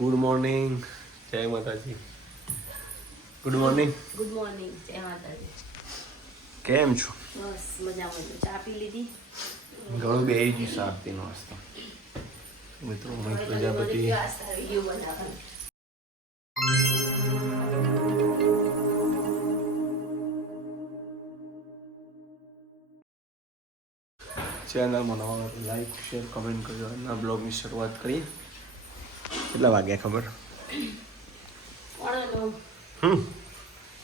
Good morning જય માતાજી good morning good morning જય માતાજી કેમ છો? બસ મજામાં છું. ચા પી લીધી? ઘણું બે જ સારતી નાસ્તો. મિત્રો મને પ્રજાપતિ. ચેનલમાં નવા લાઈક શેર કમેન્ટ કરજો. એના બ્લોગની શરૂઆત કરીએ. કેટલા વાગ્યા ખબર? હમ.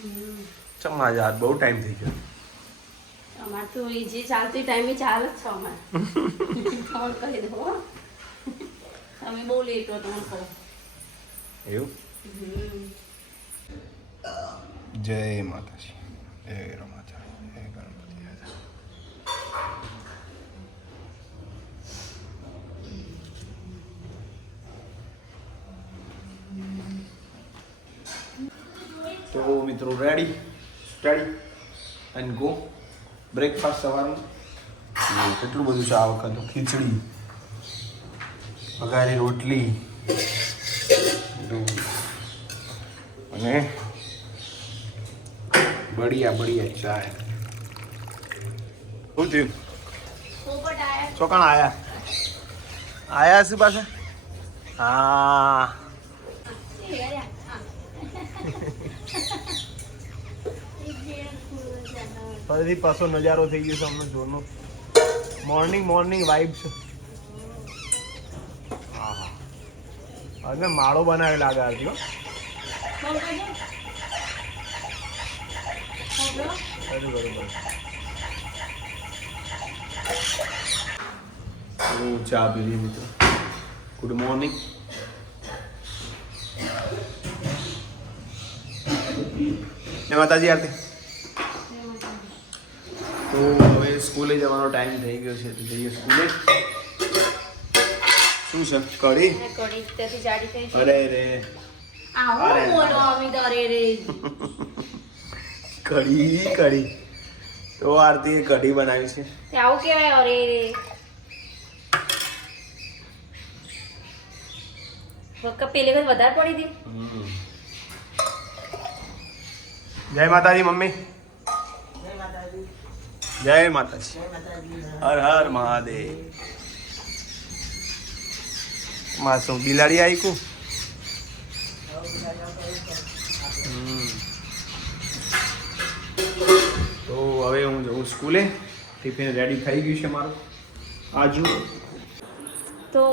હમ. ચમ આજે આજ બહુ ટાઈમ થઈ ગયો. અમારે તો એ જે ચાલતું ટાઈમે ચાલે જ છે અમારે. ફોન કરી દો. હો. તમે બહુ લેટ હો કહો. એવું? જય માતાજી. જય રમાતા તો મિત્રો ready study and go breakfast સવારનું? કેટલું બધું છે આ વખત? તો ખીચડી વઘારી રોટલી અને બઢિયા બઢિયા ચાય. શું થયું? ચોકાણ આયા? આયા શું પાસે? હા એ ગયા. હા. ફરીથી પાછો નજારો થઈ ગયો છે અમને જોરનો મોર્નિંગ મોર્નિંગ વાઇબ્સ હવે માળો બનાવે લાગે આજનો બરોબર હું ચા પીવી મિત્રો. ગુડ મોર્નિંગ ને માતાજી આરતી. તો હવે સ્કૂલે જવાનો ટાઈમ થઈ ગયો છે તો જઈએ સ્કૂલે. શું છે? કઢી. અરે રે. કઢી કઢી. તો આરતીએ કઢી બનાવી છે. આવું કેવાય અરે રે. પેલી વખત વધારે પડી હતી. જય માતાજી મમ્મી. જય માતાજી. હર હર મહાદેવ. માં શું, બિલાડી આવી કુ. તો હવે હું જઉં સ્કૂલે. ટિફિન રેડી થઈ ગયું છે મારું. આજુ તો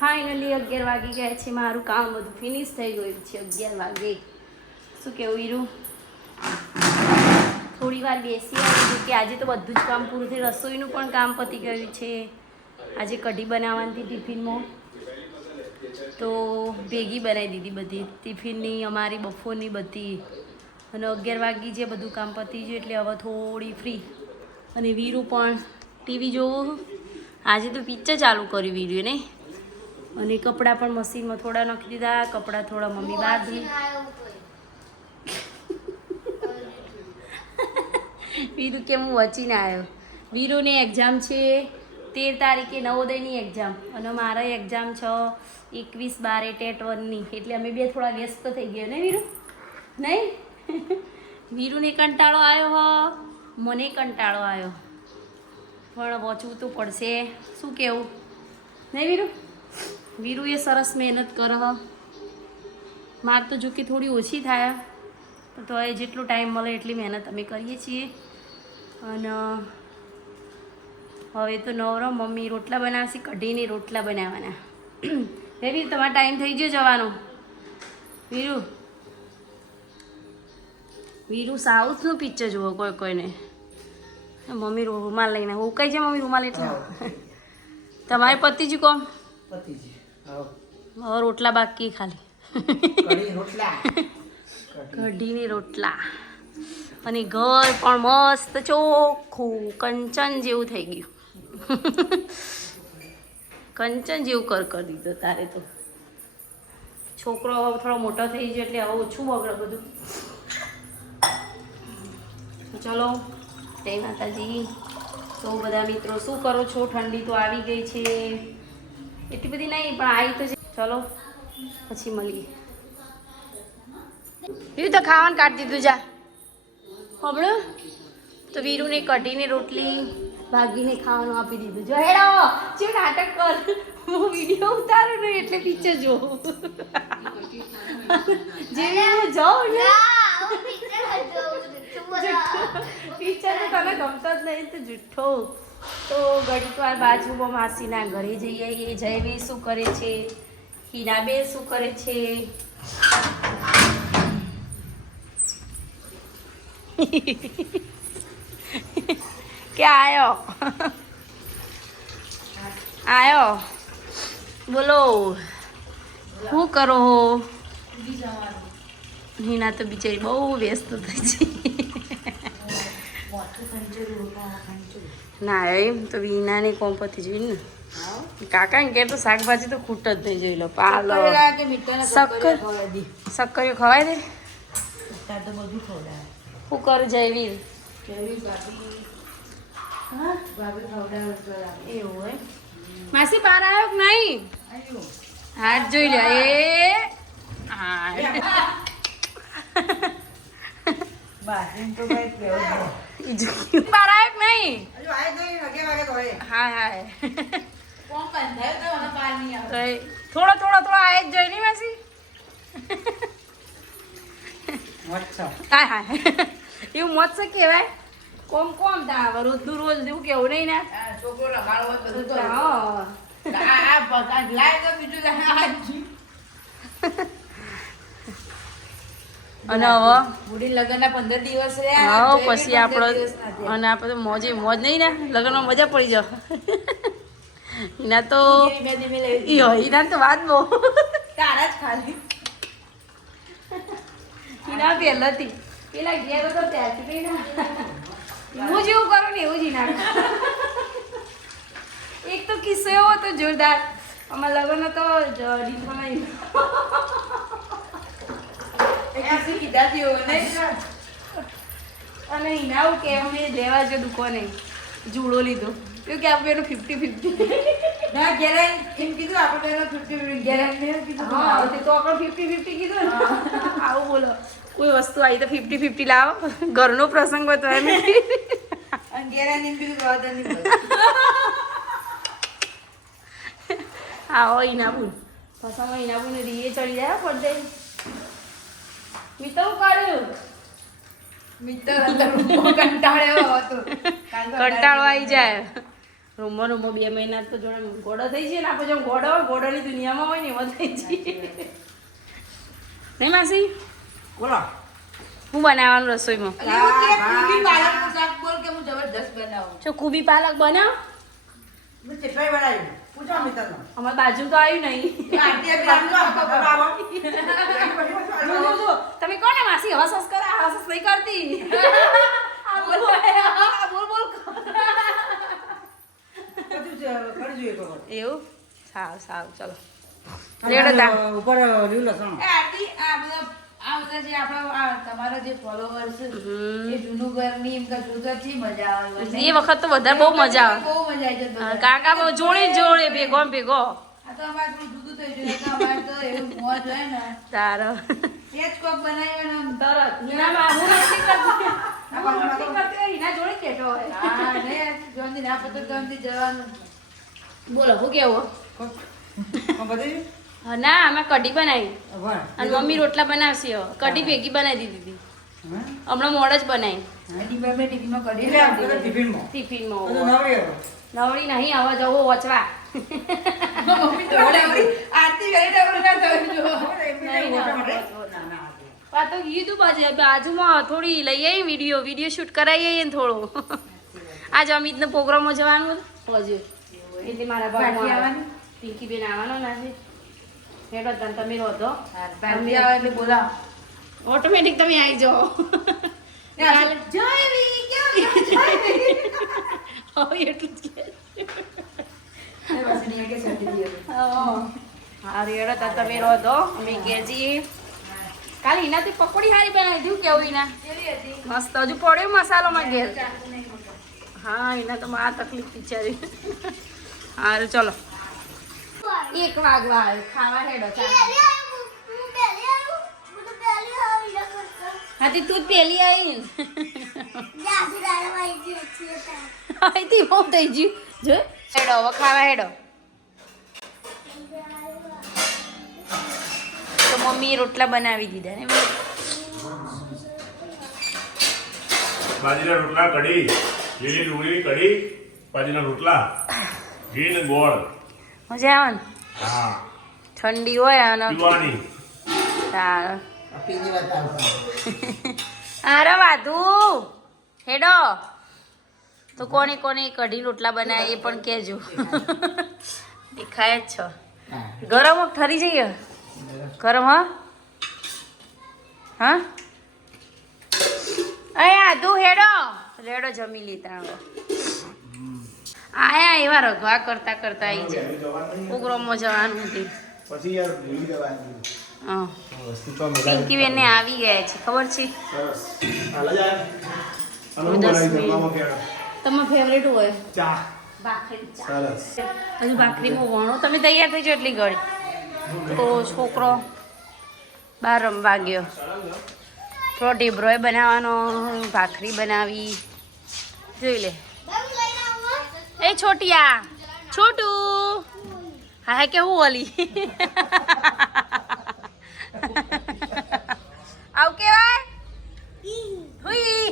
ફાઇનલી અગિયાર વાગી ગયા છે, મારું કામ બધું ફિનિશ થઈ ગયું છે, અગિયાર વાગે. શું કેવું વીરું થોડી વાર બેસી આવી કે આજે તો બધું જ કામ પૂરું થયું. રસોઈનું પણ કામ પતી ગયું છે. આજે કઢી બનાવવાની ટિફિનમાં. તો ભેગી બનાવી દીધી બધી. ટિફિનની, અમારી, બપોરની બધી. અને અગિયાર વાગી જે બધું કામ પતી ગયું એટલે હવે થોડી ફ્રી અને વીરું પણ ટીવી જોવું. આજે તો પિક્ચર ચાલુ કર્યું વીરુએ ને. અને કપડાં પણ મશીનમાં થોડા નાખી દીધા. કપડાં થોડા મમ્મી બહાર વીરુ કેમ હું વચીને આવ્યો. વીરુની એક્ઝામ છે, તેર તારીખે નવોદયની એક્ઝામ અને મારે એક્ઝામ છ, એકવીસ, બારે ટેટ વનની. એટલે અમે બે થોડા વ્યસ્ત થઈ ગયા ને વીરુ? નહીં? વીરુને કંટાળો આવ્યો હો. મને કંટાળો આવ્યો. પણ વોચવું તો પડશે. શું કેવું? નહીં વીરુ? વીરુએ સરસ મહેનત કર માર તો જો કે થોડી ઓછી થાય. તો એ જેટલો ટાઈમ મળે એટલી મહેનત અમે કરીએ છીએ. અને હવે તો નવરો મમ્મી રોટલા બનાવશે કઢીને રોટલા બનાવવાના. વીર તમારો ટાઈમ થઈ ગયો જવાનો. વીરુ. વીરુ સાઉથનું પિક્ચર જુઓ કોઈ કોઈને. મમ્મી રૂમાલ લઈને. ઉકાઈ છે મમ્મી રૂમાલ એટલે? તમારે પતિજી કોણ? પતિજી. હવે રોટલા બાકી ખાલી. રોટલા. કઢીની રોટલા. અને ઘર પણ મસ્ત ચોખ્ખું, કંચન જેવું થઈ ગયું. કંચન જેવું કર કરી દીધું તારે તો. છોકરો હવે થોડો મોટો થઈ ગયો એટલે હવે ઓછું બગડે બધું. ચલો, જય માતાજી. તો બધા મિત્રો, શું કરો છો? ઠંડી તો આવી ગઈ છે. એટલી બધી નહીં, પણ આવી તો ચલો, પછી મળીએ. વીરુ તો ખાવાનું કાઢી દીધું જા. હમણો? તો વીરુને કઢીને રોટલી ભાગીને ખાવાનું આપી દીધું. જો હેડો જે નાટક કર? હું વીડિયો ઉતારું ને એટલે પિક્ચર જોઉં. જેવી હું જાઉં ને પિક્ચર તો તને ગમતો જ નહીં તો જુઠ્ઠો. તો ઘડીક વાર બાજુમાં માસીના ઘરે જઈએ એ જયવી શું કરે છે? હિનાબેન શું કરે છે? કે આયો આયો બોલો શું કરો હો હિના તો બિચારી બહુ વ્યસ્ત થઈ છે ના એમ તો વિનાની કોમ પરથી જોઈ ને કાકા ને કે તો શાકભાજી તો ખૂટ જ નહીં જોઈ લો પાલો શક્કર શક્કરીઓ ખવાય દે તો બધું જયવીર એવું હોય. માસી પાર આવ્યો કે નહીં? હાથ જોઈ લે. એ હા પાર આવ્યો કે નહીં? હા હા થોડો થોડો થોડો આય જ જોઈ નહીં માસી. હા હા એવું મત છે કહેવાય? કોમ કોમ તા રોજ રોજનું રોજ એવું કેવું નહીં ને. છોકરો લગાડવો હોય બધું તો હા. આ આ બગાડ લાય બીજું. અને હવે? બુઢી લગ્નના પંદર દિવસ હા રહ્યા પછી આપણો અને આપણે તો મોજે મોજ નહીં ને? લગ્નમાં મજા પડી જાવ એના તો એના તો વાત બહુ તારા જ ખાલી. એના પહેલાથી. પેલા ગયા તો ત્યાંથી હું જેવું કરું ને એવું જ એના એક તો કિસ્સો એવો હતો જોરદાર. અમારા લગ્ન તો અને એના આવું કે અમે લેવા જો દુકાને જુડો લીધો. એવું કે આપણે એનું ફિફ્ટી ફિફ્ટી ના ઘેરે એમ કીધું આપણે એનો ફિફ્ટી ફિફ્ટી ઘેરે એમને કીધું તો આપણે ફિફ્ટી ફિફ્ટી કીધું આવું બોલો. કોઈ વસ્તુ આવી તો ફિફ્ટી ફિફ્ટી લાવો. ઘરનો પ્રસંગ હોય તો એમ. આવો ઈનાબુન. પસામાં ઈનાબુન રીએ ચડી જાય પડદે. મિત્ર કર્યું. મિત્ર કંટાળ્યો હતો. કંટાળો આવી જાય. રૂમમાં રૂમો બે મહિના તો જોડે ઘોડો થઈ છે ને આપણે જેમ ઘોડો હોય ગોડોની દુનિયામાં હોય ને એમાં થઈ જઈએ નહીં માસી? બોલો. હું બનાવવાનું રસોઈમાં? એટલે કુબી પાલકનું શાક બોલ કે હું જબરદસ્ત બનાવું. જો કુબી પાલક બનાવ. મેં ચટણી બનાવી પૂછો મિત્રનો અમારી બાજુ તો આવ્યું નહીં. આરતી આપી રાખજો બાબા જો, જો, જો. તમે કોને માસી હસ હસ કરે? હવા હસ હસ નહીં કરતી. આ બોલ આ બોલ બોલ. એવું? સારું સારું ચલો. લેડો ઉપર લીલું લસણ. એ આ બધા આ બધા જે આપણા તમારા જે ફોલોવર્સ. એ જૂનું ઘરની એમ કે જોતા મજા આવે. એ વખત તો વધારે બહુ મજા આવે. બહુ મજા આવી જાય કાકા જોડે જોડે ભેગો ને ભેગો. આ તો અમારે થોડું જુદું થઈ ગયું અમારે તો એવું મોજ હોય ને. તારો. એ જ કોક બનાવ્યો ને તરત. હિનામાં હું નથી કરતી આ હું નથી કરતી હિના જોડે કેટો હોય? હા ને જોનથી ના પતો જોનથી જવાનું. બોલો હું કેવો? બધું ના અમે કઢી બનાવી. અને મમ્મી રોટલા બનાવશે કઢી ભેગી બનાવી દીધી હતી. હમણાં મોડ જ બનાવી. નવરી નહીં આવા જવો વચવા. મમ્મી તો કીધું બાજુ બાજુમાં થોડી લઈ આવી વીડિયો વીડિયો શૂટ કરાવી આવીએ ને થોડો. આજે અમિતનો પ્રોગ્રામમાં જવાનું હજુ. એટલે મારા પિંકી બેન આવવાનો? ના છે હેડો તને તમે રોધો તો. આવે એટલે બોલાવો ઓટોમેટિક તમે આવી જાઓ. એટલું જ કે. બસ નહીં કે સડી દીધું હા. રેડો તમે રોધો અમે કેજી કાલે હિનાથી પકોડી હારી બનાવી દીધું કેવું હિના મસ્ત હજુ પડ્યો મસાલો માં ઘેર હા એના તો મારા તકલીફ બિચારી સારું ચલો. એક વાગવા આવે ખાવા હેડો હાથી હા તું પેલી આવી ને અહીંથી બહુ થઈ ગયું. જો હેડો હવે ખાવા હેડો. તો મમ્મી રોટલા બનાવી દીધા ને બાજરીના રોટલા કઢી લીલી ડુંગળીની કઢી બાજરીના રોટલા ઘી ને ગોળ. મજા આવે ને? હા. ઠંડી હોય અને પીવાની. સારું. અરે વાધુ. હેડો. તો કોને કોને કઢી રોટલા બનાવે એ પણ કહેજો દેખાય જ છો. ગરમ ઠરી જઈએ. ગરમ હા? હા? અહીંયા આદુ હેડો. રેડો જમી લીધા આયા એવા રગવા કરતા કરતા આવી જાય. પ્રોગ્રામમાં જવાનું હતું પછી યાર ભૂલી જવાનું. હા. પિંકી બેન આવી ગયા છે ખબર છે. જમવામાં ફેવરેટ હોય. ચા. હજુ ભાખરીમાં વણો તમે તૈયાર થઈ જાઓ એટલી ઘડી. તો છોકરો બાર રમવા ગયો થોડો ઢેબરોય બનાવવાનો ભાખરી બનાવી. જોઈ લે. એ છોટિયા છોટું. હા હા કેવું ઓલી? આવું કેવાય? હુઈ.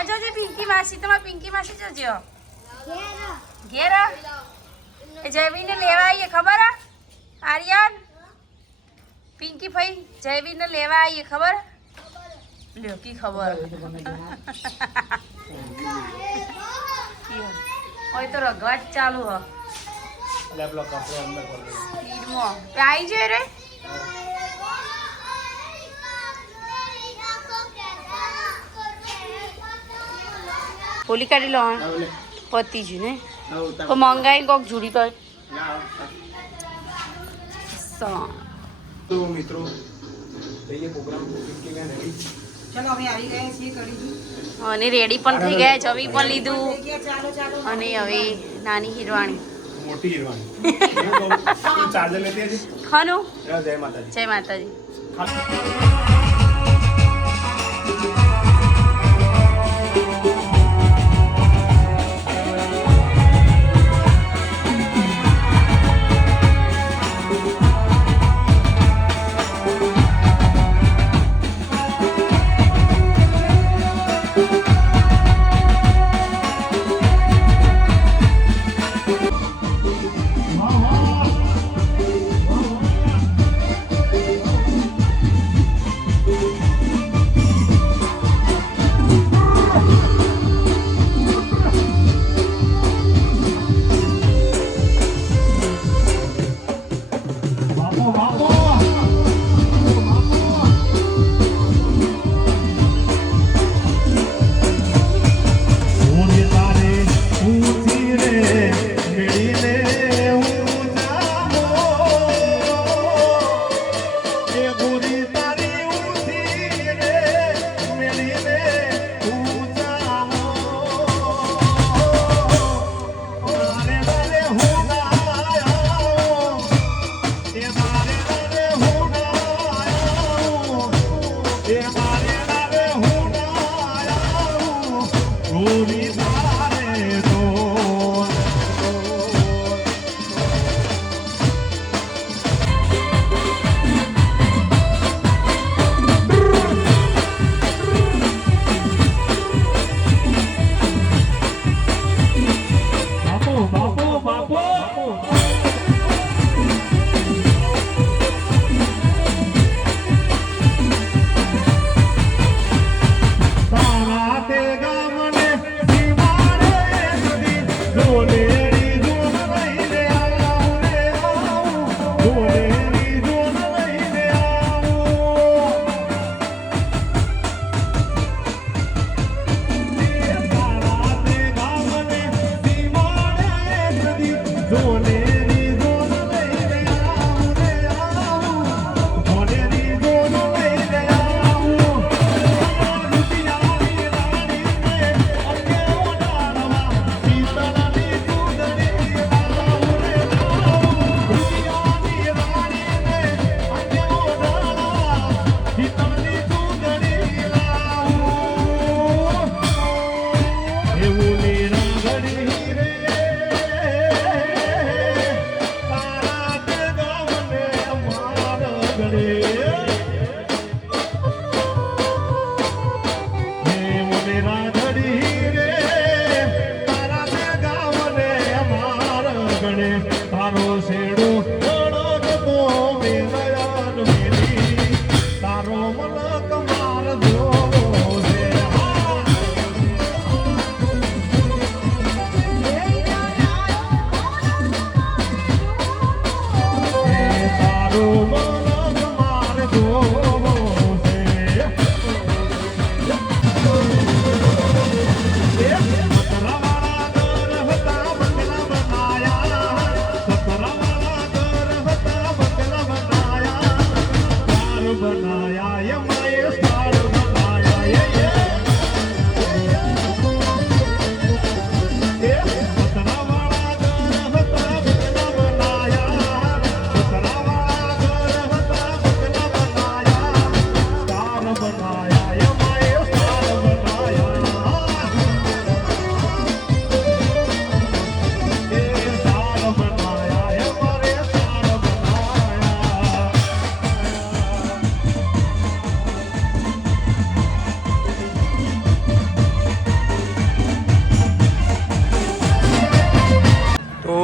અજો પિંકી માસી તમારી પિંકી માસી જોજો ઘેર એ જયવીરને લેવા આવીએ ખબર આર્યન? પિંકી ભાઈ જયવીને લેવા આવીએ ખબર? લ્યો કી ખબર? હોય તો રગવા જ ચાલુ હ. એટલે પેલો કપડો અંદર દે. સ્પીડમાં. તે આવી જાય રે? પોલી કાઢી લો પતી જ ને. તો મંગાઈ કોક જુડી તો તો મિત્રો પ્રોગ્રામ અને રેડી પણ થઈ ગયા જમી પણ લીધું. અને હવે નાની હિરવાણી. મોટી હિરવાણી. ચાર્જર લેતી ખાનું? જય માતાજી. જય માતાજી.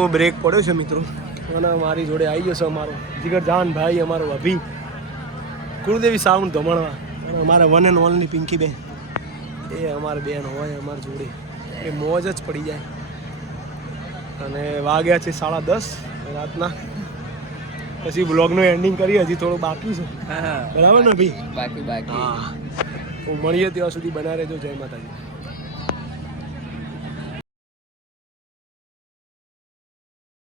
બ્રેક પડ્યો છે મિત્રો. અને મારી જોડે આવી ગયો છે અમારો જીગરજાન ભાઈ અમારો અભી. કુળદેવી સાઉન્ડ ધમણવા. અને અમારા વન એન્ડ ઓનલી પિંકી બેન. એ અમારી બેન હોય અમારી જોડે. એ મોજ જ પડી જાય. અને વાગ્યા છે સાડા દસ રાતના. પછી બ્લોગનું એન્ડિંગ કરી હજી થોડું બાકી છે. બરાબર ને ભાઈ બાકી બાકી. મળીએ ત્યાં સુધી બના રહેજો જય માતાજી.